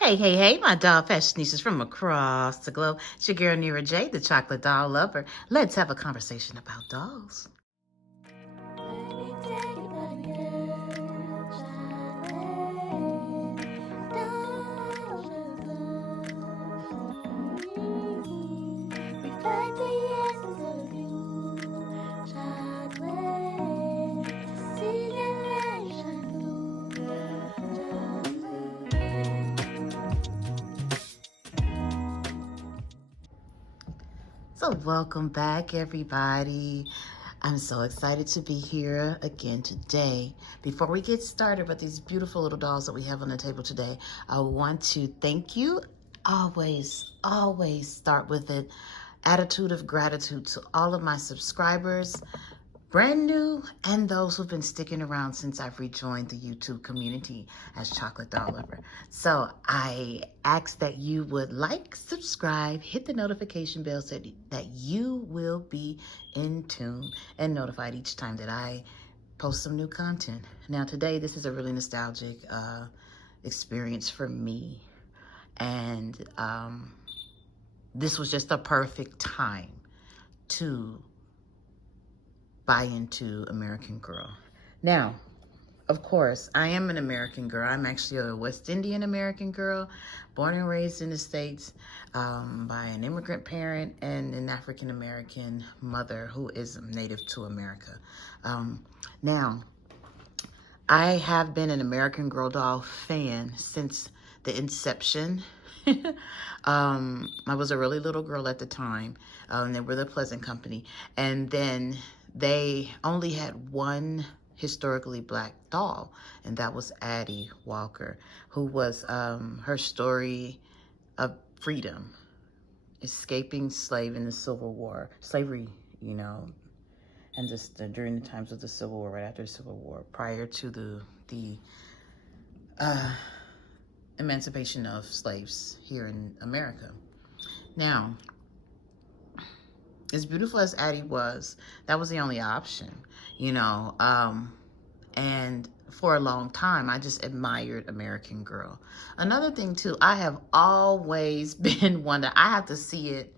Hey, my doll fashionistas from across the globe. It's your girl, Nirah J, the chocolate doll lover. Let's have a conversation about dolls. So welcome back, everybody. I'm so excited to be here again today. Before we get started with these beautiful little dolls that we have on the table today, I want to thank you. Always start with an attitude of gratitude to all of my subscribers, brand new and those who've been sticking around since I've rejoined the YouTube community as Chocolate Doll Lover. So I ask that you would like, subscribe, hit the notification bell so that you will be in tune and notified each time that I post some new content. Now today, this is a really nostalgic experience for me. And this was just a perfect time to buy into American Girl. Now, of course, I am an American girl. I'm actually a West Indian American girl, born and raised in the States by an immigrant parent and an African American mother who is native to America. Now, I have been an American Girl doll fan since the inception. I was a really little girl at the time. They were the Pleasant Company. And then they only had one historically black doll, and that was Addie Walker, who was her story of freedom, escaping slavery in the Civil War, slavery, you know, and just during the times of the Civil War, right after the Civil War, prior to the emancipation of slaves here in America. Now, as beautiful as Addie was, that was the only option, you know. And for a long time, I just admired American Girl. Another thing, too, I have always been one that I have to see it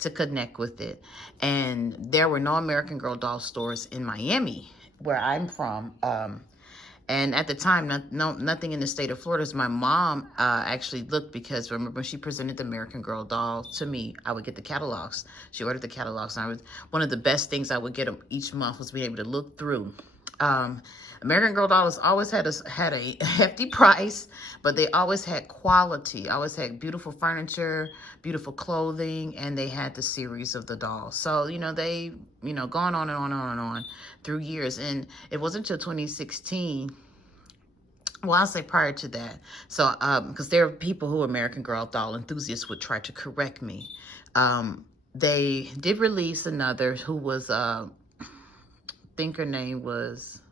to connect with it. And there were no American Girl doll stores in Miami, where I'm from. And at the time, nothing in the state of Florida. So my mom actually looked, because remember when she presented the American Girl doll to me, I would get the catalogs. She ordered the catalogs. And one of the best things I would get each month was being able to look through. American Girl dolls always had a hefty price, but they always had quality. Always had beautiful furniture, beautiful clothing, and they had the series of the dolls. So, you know, they, you know, gone on and on and on and on through years. And it wasn't until 2016, well, I'll say prior to that. So, because there are people who are American Girl doll enthusiasts would try to correct me. They did release another who was, I think her name was,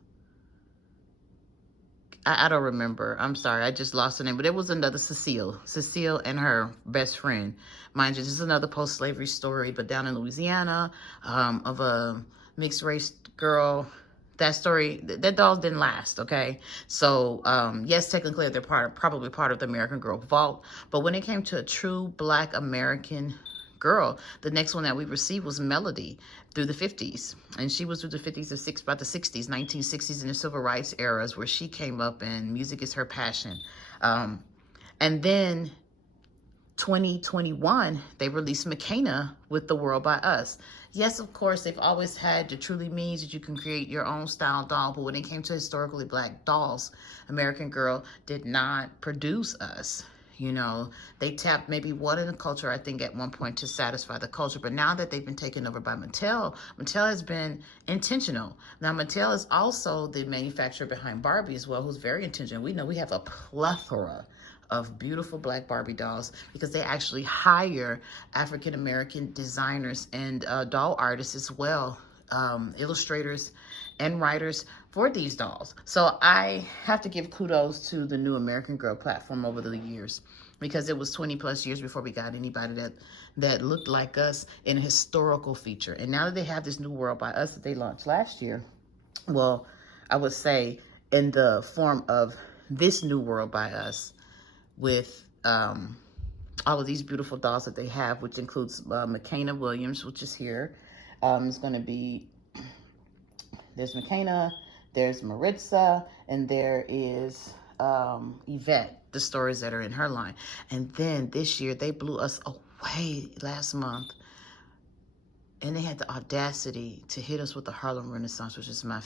I don't remember. I'm sorry. I just lost her name. But it was another Cecile. Cecile and her best friend. Mind you, this is another post-slavery story, but down in Louisiana, of a mixed race girl. That story, that dolls didn't last, okay? So, yes, technically they're probably part of the American Girl vault. But when it came to a true Black American girl, the next one that we received was Melody through the 50s. And she was through the 50s to about the 60s, 1960s, in the civil rights eras, where she came up and music is her passion. And then 2021, they released Makena with The World by Us. Yes, of course, they've always had the truly means that you can create your own style doll, but when it came to historically Black dolls, American Girl did not produce us. You know, they tapped maybe one in the culture, I think, at one point to satisfy the culture. But now that they've been taken over by Mattel, Mattel has been intentional. Now, Mattel is also the manufacturer behind Barbie as well, who's very intentional. We know we have a plethora of beautiful Black Barbie dolls because they actually hire African-American designers and doll artists as well, illustrators and writers for these dolls. So I have to give kudos to the new American Girl platform over the years, because it was 20 plus years before we got anybody that looked like us in a historical feature. And now that they have this new World by Us that they launched last year, well, I would say in the form of this new World by Us with all of these beautiful dolls that they have, which includes Makena Williams, which is here. It's going to be, there's Makena, there's Maritza, and there is Yvette, the stories that are in her line. And then this year, they blew us away last month. And they had the audacity to hit us with the Harlem Renaissance, which is my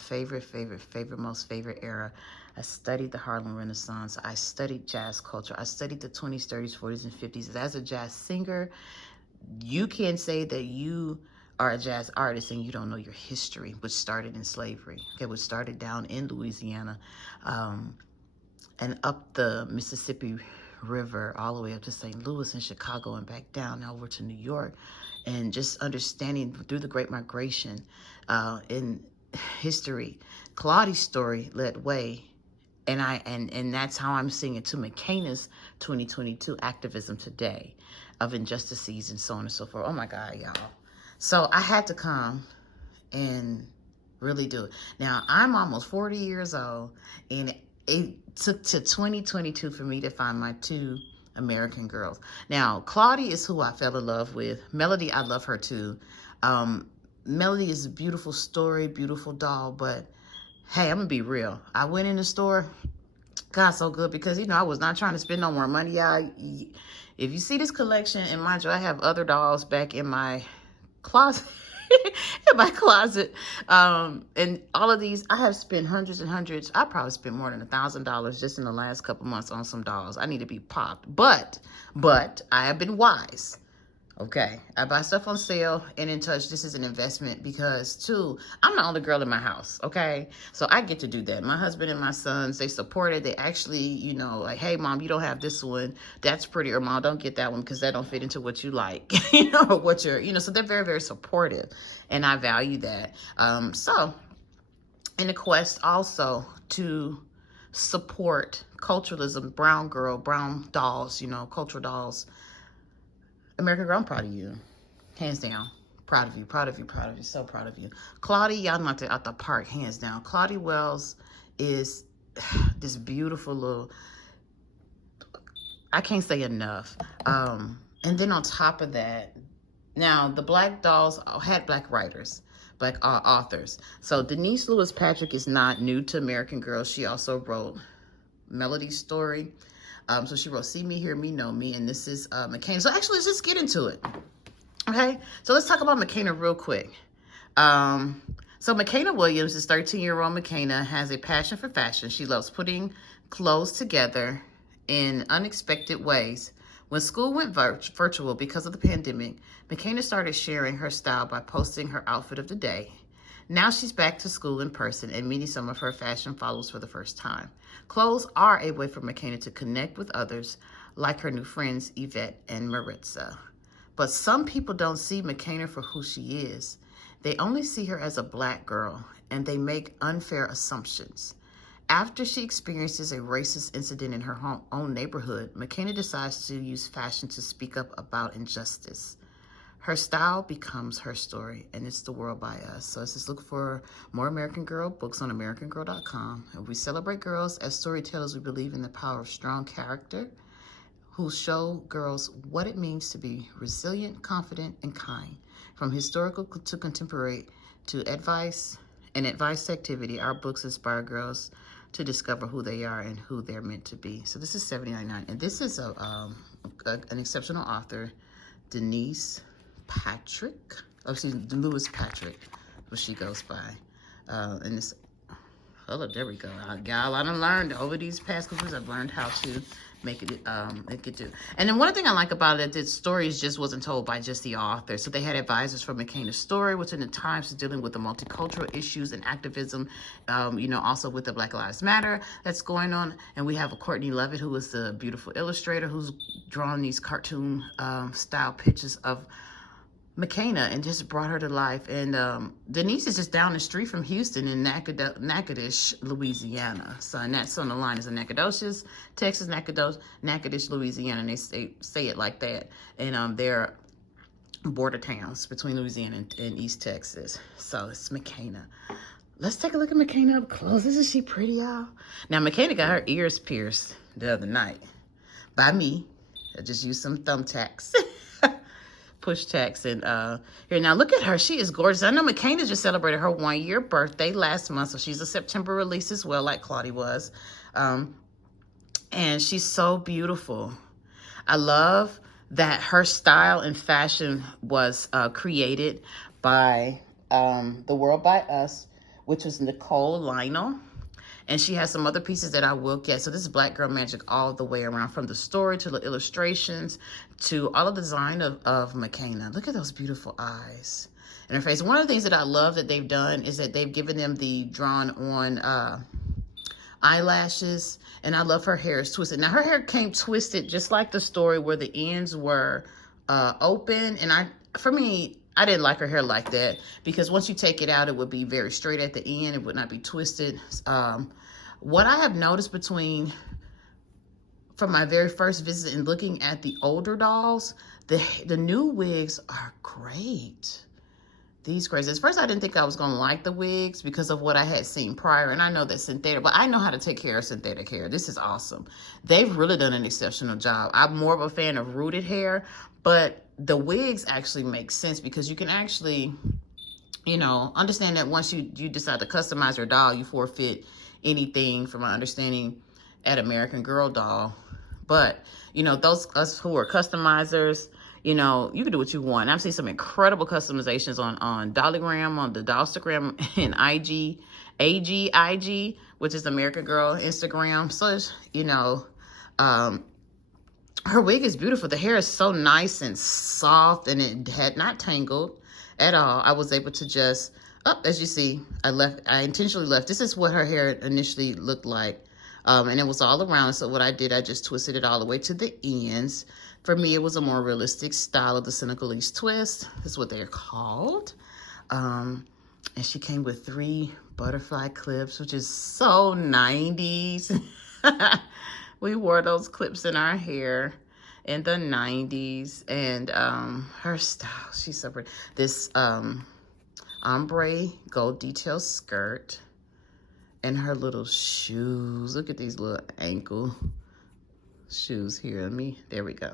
most favorite era. I studied the Harlem Renaissance. I studied jazz culture. I studied the 20s, 30s, 40s, and 50s. As a jazz singer, you can't say that you are a jazz artist and you don't know your history, which started in slavery, okay, which started down in Louisiana and up the Mississippi River all the way up to St. Louis and Chicago and back down over to New York. And just understanding through the Great Migration in history, Claudie's story led way. And that's how I'm seeing it to Makena's 2022 activism today of injustices and so on and so forth. Oh my God, y'all. So I had to come and really do it. Now, I'm almost 40 years old, and it took to 2022 for me to find my two American girls. Now, Claudie is who I fell in love with. Melody, I love her too. Melody is a beautiful story, beautiful doll, but hey, I'm gonna be real. I went in the store, God, so good, because, you know, I was not trying to spend no more money, y'all. If you see this collection, and mind you, I have other dolls back in my closet. In my closet, and all of these, I have spent hundreds and hundreds. I probably spent more than $1,000 just in the last couple months on some dolls. I need to be popped, but I have been wise. Okay, I buy stuff on sale and in touch. This is an investment because, too, I'm the only girl in my house, okay? So I get to do that. My husband and my sons, they support it. They actually, you know, like, hey, Mom, you don't have this one. That's pretty. Or, Mom, don't get that one because that don't fit into what you like, you know, what you're, you know. So they're very, very supportive, and I value that. So in the quest also to support culturalism, brown girl, brown dolls, you know, cultural dolls, American Girl, I'm proud of you. Hands down. Proud of you, proud of you, proud of you. So proud of you. Claudie, y'all knocked it out the park, hands down. Claudie Wells is this beautiful little, I can't say enough. And then on top of that, now the black dolls had black writers, black authors. So Denise Lewis Patrick is not new to American Girl. She also wrote Melody's story. So she wrote See Me, Hear Me, Know Me, and this is Makena. So actually, let's just get into it. Okay, so let's talk about Makena real quick. So Makena Williams is 13-year-old Makena, has a passion for fashion. She loves putting clothes together in unexpected ways. When school went virtual because of the pandemic, Makena started sharing her style by posting her outfit of the day. Now she's back to school in person and meeting some of her fashion followers for the first time. Clothes are a way for Makena to connect with others, like her new friends Yvette and Maritza. But some people don't see Makena for who she is. They only see her as a black girl, and they make unfair assumptions. After she experiences a racist incident in her own neighborhood, Makena decides to use fashion to speak up about injustice. Her style becomes her story, and it's the world by us. So let's just look for more American Girl books on AmericanGirl.com. And we celebrate girls as storytellers. We believe in the power of strong character who show girls what it means to be resilient, confident, and kind. From historical to contemporary to advice to activity, our books inspire girls to discover who they are and who they're meant to be. So this is $79.99. And this is an exceptional author, Denise Patrick, Lewis Patrick, what she goes by. And this, oh, there we go. Y'all, I done learned over these past couple years, I've learned how to make it, do. And then one thing I like about it, that stories just wasn't told by just the author. So they had advisors for Makena's story, which in the times is dealing with the multicultural issues and activism, you know, also with the Black Lives Matter that's going on. And we have a Courtney Lovett, who is the beautiful illustrator, who's drawn these cartoon style pictures of Makena and just brought her to life. And Denise is just down the street from Houston in Natchitoches, Louisiana. So, and that's on the line is in Nacogdoches, Texas, Natchitoches, Louisiana. And they say it like that. And they're border towns between Louisiana and East Texas. So it's Makena. Let's take a look at Makena up close. Isn't she pretty, y'all? Now, Makena got her ears pierced the other night by me. I just used some thumbtacks. Push tacks. And here, now look at her. She is gorgeous. I know McKenna just celebrated her 1-year birthday last month, so she's a September release as well, like Claudie was. And she's so beautiful. I love that her style and fashion was created by The World by Us, which was Nicole Lionel. And she has some other pieces that I will get. So this is Black Girl Magic all the way around, from the story to the illustrations to all of the design of McKenna. Look at those beautiful eyes and her face. One of the things that I love that they've done is that they've given them the drawn on eyelashes. And I love her hair is twisted. Now her hair came twisted just like the story where the ends were open. And for me, I didn't like her hair like that, because once you take it out, it would be very straight at the end. It would not be twisted. What I have noticed from my very first visit and looking at the older dolls, the new wigs are great. These crazy. At first, I didn't think I was going to like the wigs because of what I had seen prior. And I know that synthetic, but I know how to take care of synthetic hair. This is awesome. They've really done an exceptional job. I'm more of a fan of rooted hair, but the wigs actually make sense because you can actually, you know, understand that once you decide to customize your doll, you forfeit anything, from my understanding, at American Girl Doll. But, you know, those us who are customizers, you know, you can do what you want. I've seen some incredible customizations on Dollygram, on the Dollstagram, and IG, which is American Girl Instagram. So, you know, her wig is beautiful. The hair is so nice and soft, and it had not tangled at all. I was able to just, as you see, I intentionally left. This is what her hair initially looked like. And it was all around. So what I did, I just twisted it all the way to the ends. For me, it was a more realistic style of the Senegalese twist. That's what they're called. And she came with 3 butterfly clips, which is so 90s. We wore those clips in our hair in the 90s. And her style, she's so pretty. This ombre gold detail skirt. And her little shoes. Look at these little ankle shoes here. There we go.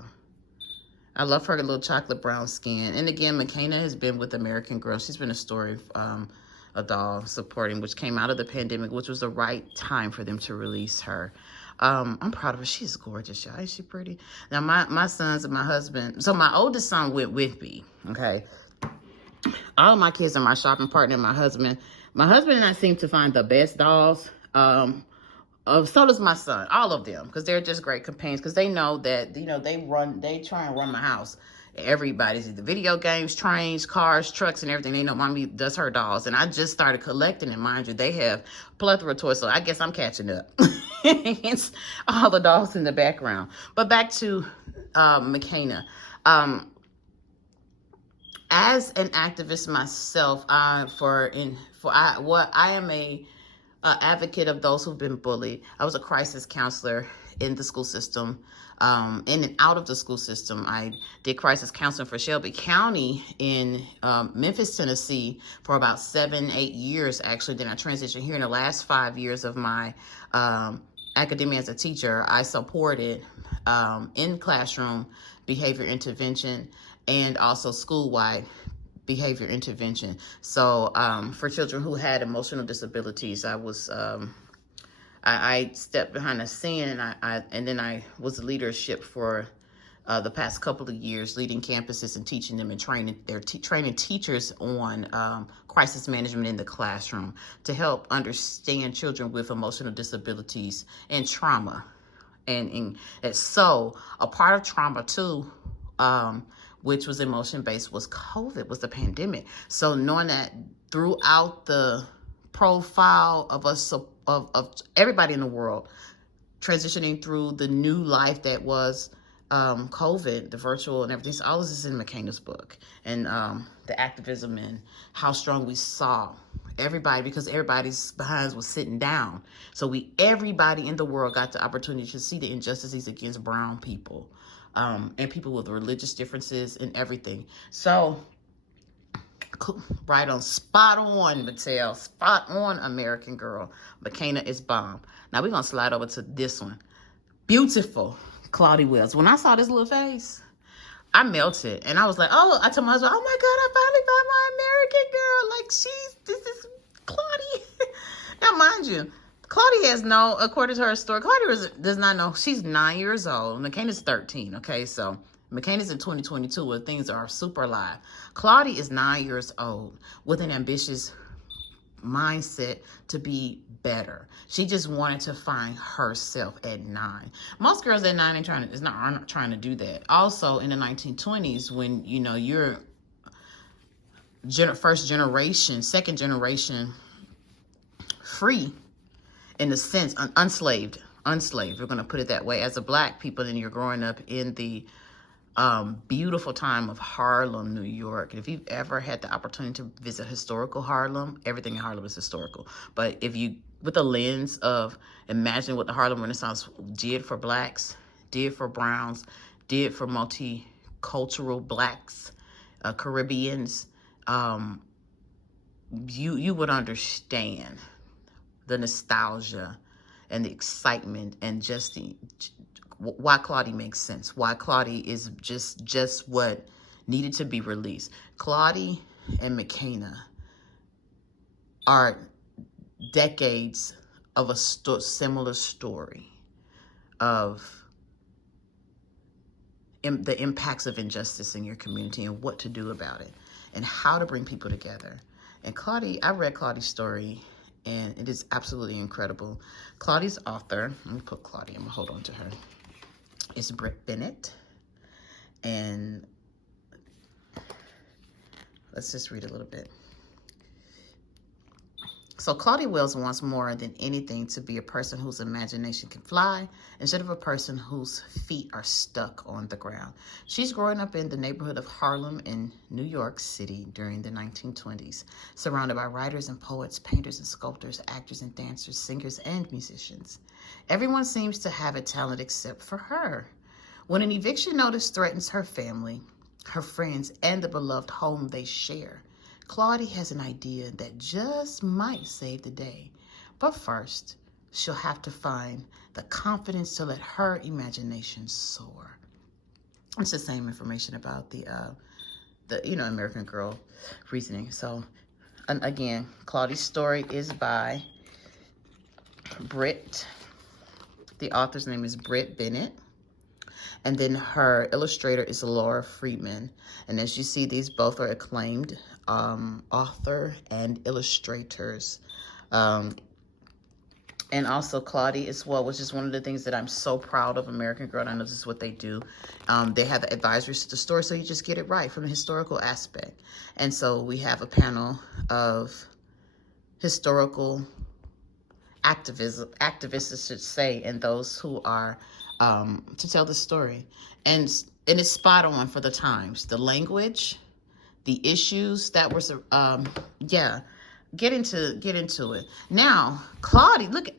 I love her little chocolate brown skin. And again, McKenna has been with American Girl. She's been a story a doll supporting, which came out of the pandemic, which was the right time for them to release her. I'm proud of her. She's gorgeous, y'all. Ain't she pretty? Now, my sons and my husband. So my oldest son went with me, okay? All of my kids are my shopping partner, my husband. My husband and I seem to find the best dolls. So does my son, all of them, because they're just great companions. Because they know that, you know, they try and run my house. Everybody's either video games, trains, cars, trucks, and everything. They know mommy does her dolls. And I just started collecting, and mind you, they have plethora of toys. So I guess I'm catching up. Hence all the dolls in the background. But back to McKenna. As an activist myself, I am a advocate of those who've been bullied. I was a crisis counselor in the school system, in and out of the school system. I did crisis counseling for Shelby County in Memphis, Tennessee for about 7-8 years, actually. Then I transitioned here in the last 5 years of my academia as a teacher. I supported in classroom behavior intervention and also school-wide behavior intervention. So for children who had emotional disabilities, I stepped behind the scene, and then I was leadership for the past couple of years, leading campuses and teaching them and training teachers on crisis management in the classroom to help understand children with emotional disabilities and trauma. And so a part of trauma too, which was emotion-based, was COVID, was the pandemic. So knowing that throughout the profile of us, of everybody in the world, transitioning through the new life that was COVID, the virtual and everything. So all of this is in McKenna's book. And the activism and how strong we saw everybody, because everybody's behinds was sitting down. So everybody in the world got the opportunity to see the injustices against brown people. And people with religious differences and everything. So, right on, spot on, Mattel, spot on, American Girl. McKenna is bomb. Now we're going to slide over to this one. Beautiful, Claudie Wills. When I saw this little face, I melted. And I was like, oh, I told my husband, oh my God, I finally found my American girl. Like, this is Claudie. Now, mind you, Claudie has no, according to her story, Claudie does not know. She's 9 years old. McKenna's 13, okay? So McKenna's in 2022 where things are super live. Claudie is 9 years old with an ambitious mindset to be better. She just wanted to find herself at 9. Most girls at 9 are not trying to do that. Also, in the 1920s, when, you know, you're first generation, second generation free, in the sense, unslaved, we're going to put it that way, as a black people, and you're growing up in the beautiful time of Harlem, New York. And if you've ever had the opportunity to visit historical Harlem, everything in Harlem is historical. But if you, with the lens of imagine what the Harlem Renaissance did for blacks, did for browns, did for multicultural blacks, Caribbeans, you would understand the nostalgia and the excitement and just why Claudie makes sense. Why Claudie is just what needed to be released. Claudie and McKenna are decades of a similar story of the impacts of injustice in your community and what to do about it and how to bring people together. And Claudie, I read Claudie's story, and it is absolutely incredible. Claudie's author, let me put Claudie, I'm gonna hold on to her, is Britt Bennett. And let's just read a little bit. So Claudie Wills wants more than anything to be a person whose imagination can fly instead of a person whose feet are stuck on the ground. She's growing up in the neighborhood of Harlem in New York City during the 1920s, surrounded by writers and poets, painters and sculptors, actors and dancers, singers and musicians. Everyone seems to have a talent except for her. When an eviction notice threatens her family, her friends, and the beloved home they share, Claudie has an idea that just might save the day. But first, she'll have to find the confidence to let her imagination soar. It's the same information about the American Girl reasoning. So, and again, Claudie's story is by Britt. The author's name is Britt Bennett. And then her illustrator is Laura Friedman. And as you see, these both are acclaimed author and illustrators. And also Claudie as well, which is one of the things that I'm so proud of American Girl. And I know this is what they do. They have the advisories to the story, so you just get it right from a historical aspect. And so we have a panel of historical activists, I should say, and those who are to tell the story. And it's spot on for the times. The language, the issues that were, get into it. Now, Claudie, look,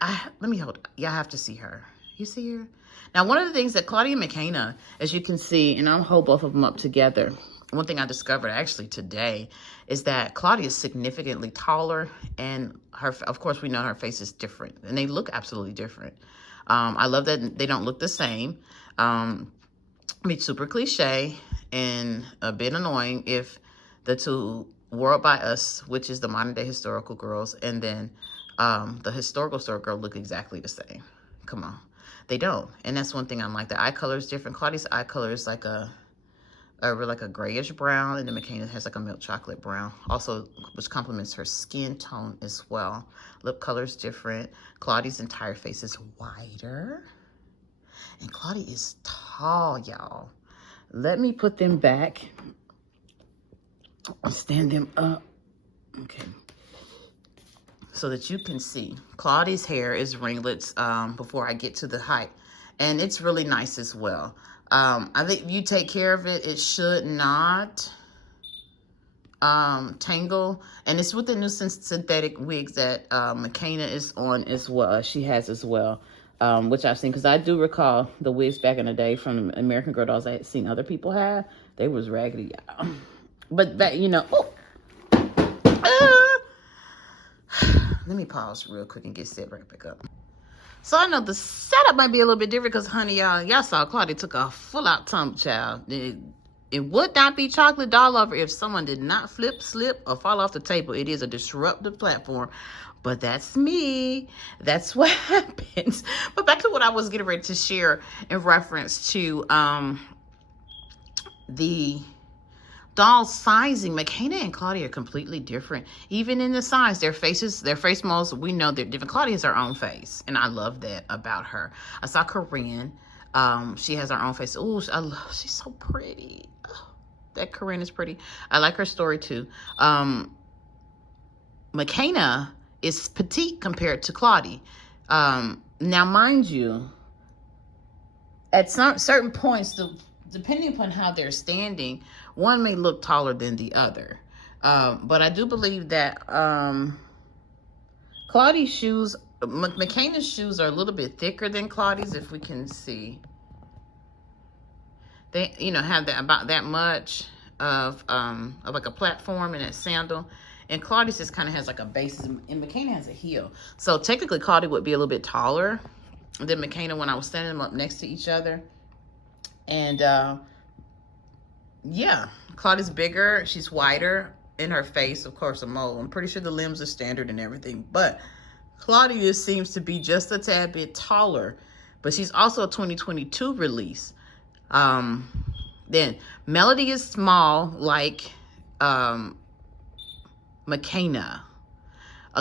let me hold, y'all have to see her. You see her? Now, one of the things that Claudie and McKenna, as you can see, and I'll hold both of them up together. One thing I discovered actually today is that Claudie is significantly taller, and of course, we know her face is different, and they look absolutely different. I love that they don't look the same. It's super cliche and a bit annoying if the two World by Us, which is the modern day historical girls, and then the historical story girl look exactly the same. Come on. They don't. And that's one thing I like. The eye color is different. Claudie's eye color is like a grayish brown, and then McKenna has like a milk chocolate brown, also, which complements her skin tone as well. Lip color is different. Claudie's entire face is wider, and Claudie is tall, y'all. Let me put them back. I'll stand them up. Okay. So that you can see. Claudie's hair is ringlets before I get to the height. And it's really nice as well. I think if you take care of it, it should not tangle. And it's with the new synthetic wigs that McKenna is on as well. She has as well, which I've seen. Because I do recall the wigs back in the day from American Girl dolls I had seen other people have. They was raggedy, y'all. But that, you know, let me pause real quick and get set right back up. So I know the setup might be a little bit different because, honey, y'all saw Claudia took a full-out tump, child. It would not be chocolate doll lover if someone did not flip, slip, or fall off the table. It is a disruptive platform. But that's me. That's what happens. But back to what I was getting ready to share in reference to the doll sizing. Makena and Claudia are completely different. Even in the size, their faces, their face molds, we know they're different. Claudia has her own face, and I love that about her. I saw Corinne. She has her own face. Ooh, she's so pretty. Oh, that Corinne is pretty. I like her story too. Makena is petite compared to Claudie. Now, mind you, at certain points, depending upon how they're standing, one may look taller than the other. But I do believe that Claudie's shoes, Makena's shoes are a little bit thicker than Claudie's, if we can see. They, have that about that much of like a platform and a sandal. And Claudie just kind of has like a base, and Makena has a heel. So technically, Claudie would be a little bit taller than Makena when I was standing them up next to each other. And yeah, Claudie's bigger. She's wider in her face, of course, a mole. I'm pretty sure the limbs are standard and everything. But Claudia seems to be just a tad bit taller. But she's also a 2022 release. Then Melody is small, like Makena.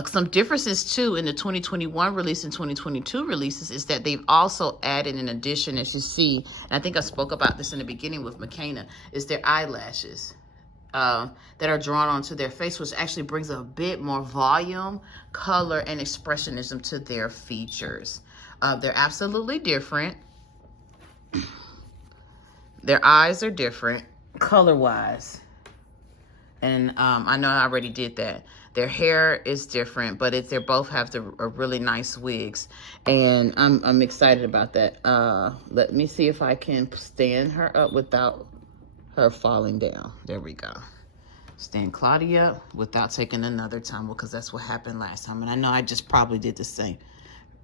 Some differences too in the 2021 release and 2022 releases is that they've also added in addition, as you see, and I think I spoke about this in the beginning with Makena, is their eyelashes that are drawn onto their face, which actually brings a bit more volume, color, and expressionism to their features. They're absolutely different. Their eyes are different color-wise. And I know I already did that. Their hair is different, but they both have really nice wigs. And I'm excited about that. Let me see if I can stand her up without her falling down. There we go. Stand Claudia up without taking another tumble, because that's what happened last time. And I know I just probably did the same.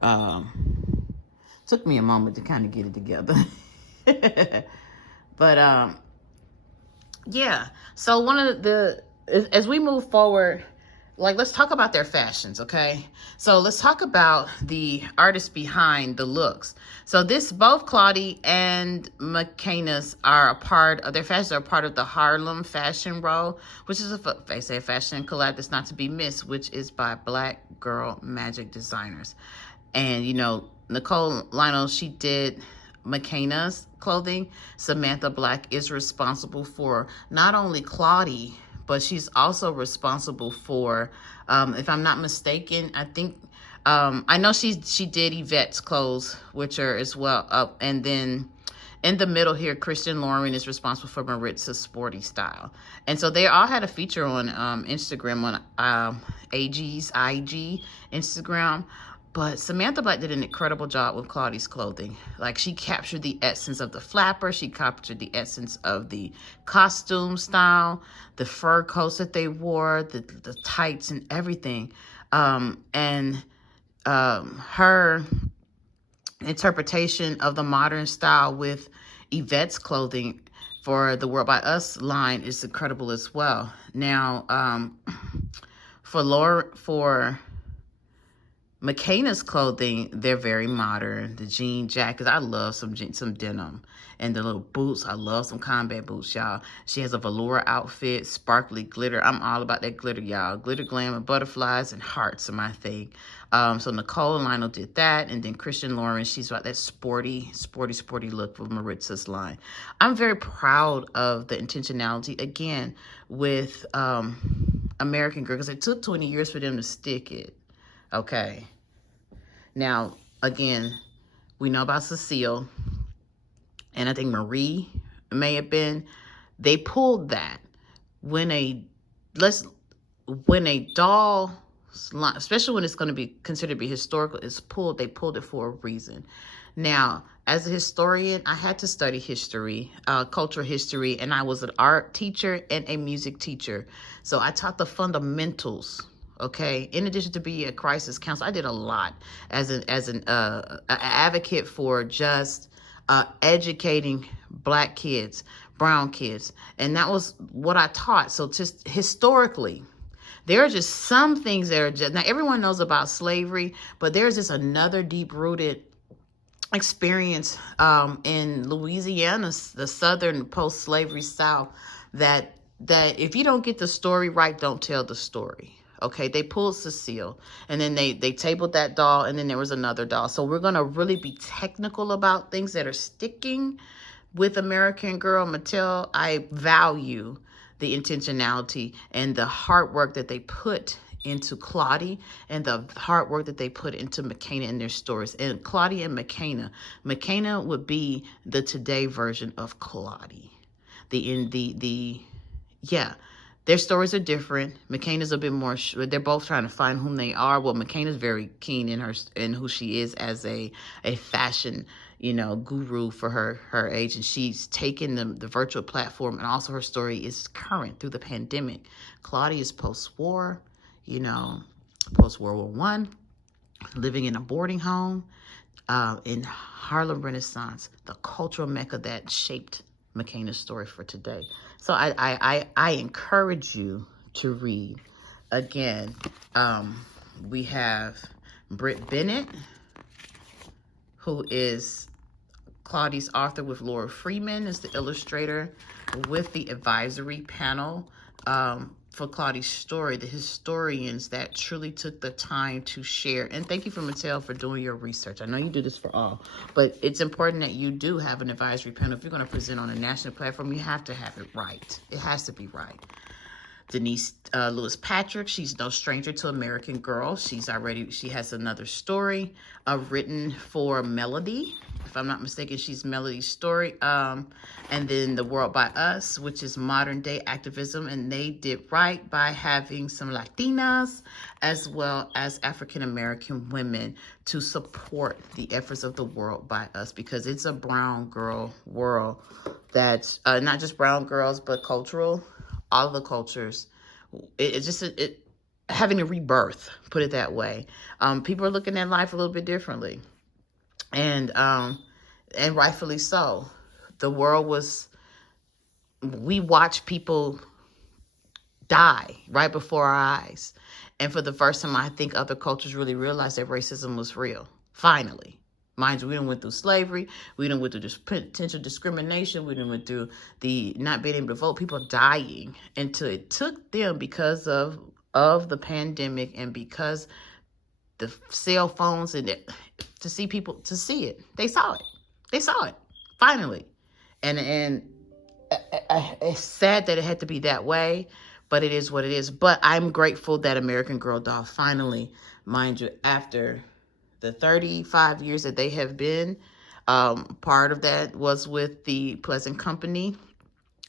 Took me a moment to kind of get it together. But yeah, so one of as we move forward, like, let's talk about their fashions, okay? So let's talk about the artists behind the looks. So both Claudie and Makena's are a part of, their fashions are a part of the Harlem Fashion Row, which is a fashion collab that's not to be missed, which is by Black Girl Magic Designers. And, Nicole Lionel, she did Makena's clothing. Samantha Black is responsible for not only Claudie, but she's also responsible for, if I'm not mistaken, I think, I know she did Yvette's clothes, which are as well up. And then in the middle here, Christian Lauren is responsible for Maritza's sporty style. And so they all had a feature on Instagram, on AG's IG Instagram. But Samantha Black did an incredible job with Claudie's clothing. Like, she captured the essence of the flapper. She captured the essence of the costume style, the fur coats that they wore, the tights and everything. And her interpretation of the modern style with Yvette's clothing for the World by Us line is incredible as well. Now, for Makena's clothing, they're very modern. The jean jackets, I love some denim. And the little boots, I love some combat boots, y'all. She has a velour outfit, sparkly glitter. I'm all about that glitter, y'all. Glitter, glamour, butterflies, and hearts are my thing. So Nicole and Lionel did that. And then Christian Lauren, she's got that sporty look for Maritza's line. I'm very proud of the intentionality, again, with American Girl, because it took 20 years for them to stick it. Okay. Now, again, we know about Cecile, and I think Marie may have been. They pulled that when a doll, especially when it's going to be considered to be historical, is pulled. They pulled it for a reason. Now, as a historian, I had to study history, cultural history, and I was an art teacher and a music teacher. So I taught the fundamentals Okay, in addition to be a crisis counselor, I did a lot as an advocate for just educating Black kids, brown kids, and that was what I taught. So just historically, there are just some things that are just, now everyone knows about slavery, but there's just another deep rooted experience in Louisiana, the southern post-slavery South, that if you don't get the story right, don't tell the story. Okay, they pulled Cecile, and then they tabled that doll, and then there was another doll. So we're gonna really be technical about things that are sticking with American Girl. Mattel, I value the intentionality and the hard work that they put into Claudie and the hard work that they put into Makena in their stories. And Claudia and Makena would be the today version of Claudie. Yeah, their stories are different. Makena's a bit more, they're both trying to find whom they are. Well, Makena's very keen in who she is as a fashion, guru for her age. And she's taken the virtual platform, and also her story is current through the pandemic. Claudia is post-war, post-World War I, living in a boarding home in Harlem Renaissance, the cultural mecca that shaped Makena's story for today. So I encourage you to read. Again, we have Britt Bennett, who is Claudie's author, with Laura Freeman as the illustrator, with the advisory panel for Claudie's story, the historians that truly took the time to share. And thank you for Mattel for doing your research. I know you do this for all, but it's important that you do have an advisory panel. If you're going to present on a national platform, you have to have it right. It has to be right. Denise Lewis Patrick, she's no stranger to American Girl. She has another story written for Melody. If I'm not mistaken, she's Melody's story. And then The World by Us, which is modern day activism. And they did right by having some Latinas as well as African-American women to support the efforts of The World by Us, because it's a brown girl world that's not just brown girls, but cultural. All of the cultures, it's just having a rebirth, put it that way. People are looking at life a little bit differently, and rightfully so. The world we watch people die right before our eyes, and for the first time, I think other cultures really realized that racism was real. Finally. Mind you, we done went through slavery. We done went through this potential discrimination. We done went through the not being able to vote, people dying, until it took them, because of the pandemic and because the cell phones and to see it. They saw it finally. And it's sad that it had to be that way, but it is what it is. But I'm grateful that American Girl doll finally, mind you, after the 35 years that they have been, part of that was with the Pleasant Company,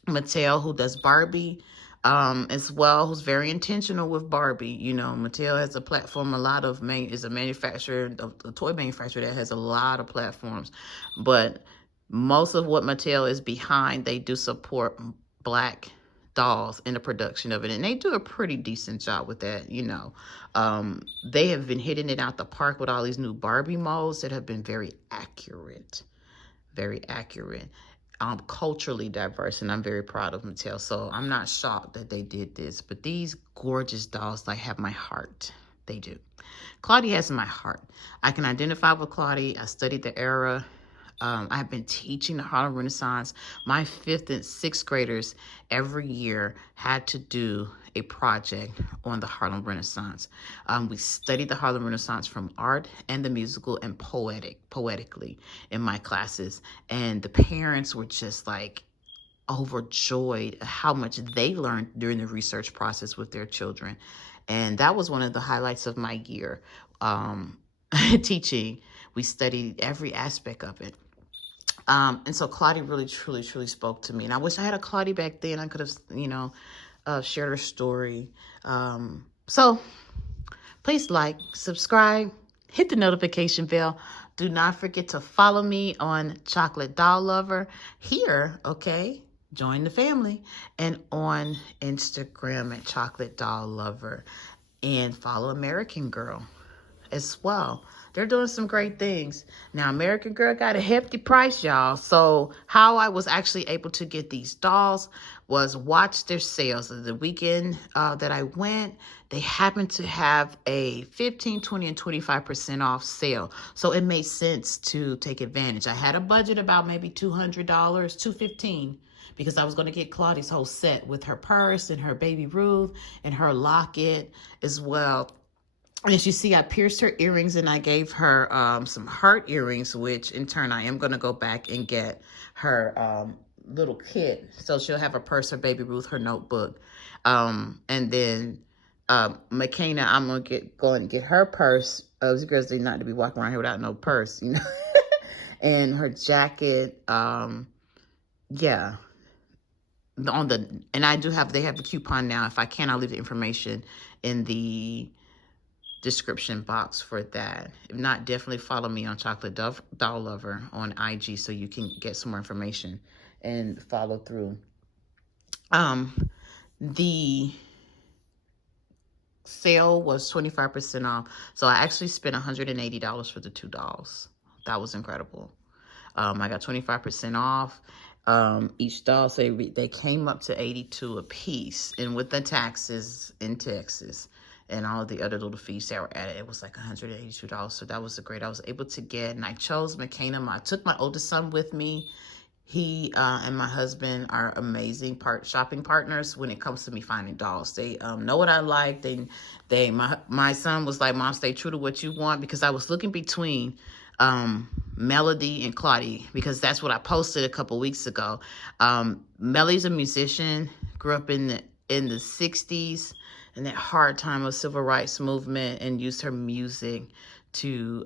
Mattel, who does Barbie, as well, who's very intentional with Barbie. Mattel has a platform, is a manufacturer, a toy manufacturer that has a lot of platforms, but most of what Mattel is behind, they do support Black dolls in the production of it, and they do a pretty decent job with that. They have been hitting it out the park with all these new Barbie molds that have been very accurate, culturally diverse, and I'm very proud of Mattel. So I'm not shocked that they did this, but these gorgeous dolls have my heart. They do. Claudie has my heart. I can identify with Claudie. I studied the era. I've been teaching the Harlem Renaissance. My 5th and 6th graders every year had to do a project on the Harlem Renaissance. We studied the Harlem Renaissance from art and the musical and poetically in my classes. And the parents were just overjoyed how much they learned during the research process with their children. And that was one of the highlights of my year teaching. We studied every aspect of it. And so Claudie really, truly, truly spoke to me. And I wish I had a Claudie back then. I could have, shared her story. So please subscribe, hit the notification bell. Do not forget to follow me on Chocolate Doll Lover here, okay? Join the family. And on Instagram at Chocolate Doll Lover. and follow American Girl as well. They're doing some great things. Now, American Girl got a hefty price, y'all. So how I was actually able to get these dolls was watch their sales. The weekend that I went, they happened to have a 15, 20, and 25% off sale. So it made sense to take advantage. I had a budget about maybe $200, $215, because I was going to get Claudie's whole set with her purse and her baby Ruth and her locket as well. And as you see, I pierced her earrings and I gave her some heart earrings, which in turn I am going to go back and get her little kit. So she'll have her purse, her baby Ruth, her notebook. And then McKenna, I'm going to go and get her purse. These girls need not to be walking around here without no purse, you know. And her jacket. Yeah. And I do have, they have the coupon now. If I can, I'll leave the information in the description box for that. If not, definitely follow me on Chocolate Doll Lover on IG so you can get some more information and follow through. The sale was 25% off, so I actually spent $180 for the 2 dolls. That was incredible. I got 25% off. Each doll, so they came up to $82 a piece, and with the taxes in Texas and all of the other little fees that were added, it was like $182. So that was great. I was able to get, and I chose Makena. I took my oldest son with me. He and my husband are amazing shopping partners when it comes to me finding dolls. They know what I like. My son was like, Mom, stay true to what you want, because I was looking between Melody and Claudie, because that's what I posted a couple weeks ago. Melody's a musician, grew up in the 60s and that hard time of civil rights movement, and used her music to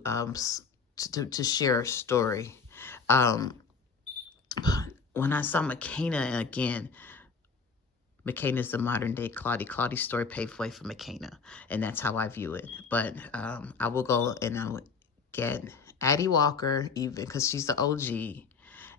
share her story. When I saw Makena again, Makena is the modern day Claudie. Claudie's story paved way for Makena, and that's how I view it. But I will go and I will get Addie Walker, even because she's the OG,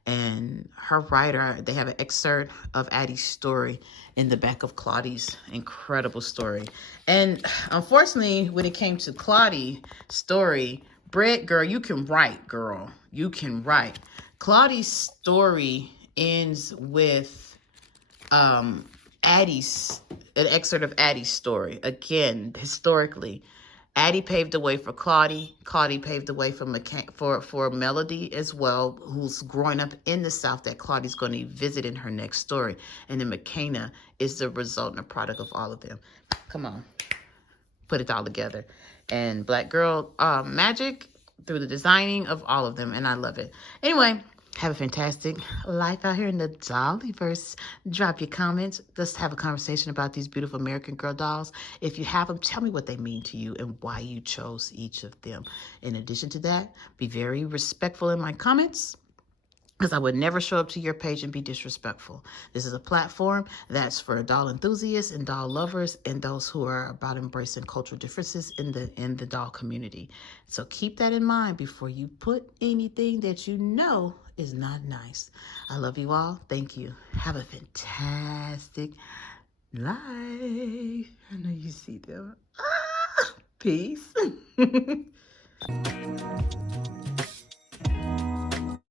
and her writer. They have an excerpt of Addie's story in the back of Claudie's incredible story. And unfortunately, when it came to Claudie's story, Brett, girl, you can write, girl. You can write. Claudie's story ends with an excerpt of Addie's story. Again, historically, Addie paved the way for Claudie. Claudie paved the way for Melody as well, who's growing up in the South, that Claudie's going to visit in her next story. And then Makena is the result and a product of all of them. Come on. Put it all together. And Black Girl magic through the designing of all of them. And I love it. Anyway, have a fantastic life out here in the Dollniverse. Drop your comments. Let's have a conversation about these beautiful American Girl dolls. If you have them, tell me what they mean to you and why you chose each of them. In addition to that, be very respectful in my comments, because I would never show up to your page and be disrespectful. This is a platform that's for doll enthusiasts and doll lovers and those who are about embracing cultural differences in the doll community. So keep that in mind before you put anything that you know is not nice. I love you all. Thank you. Have a fantastic life. I know you see them. Peace.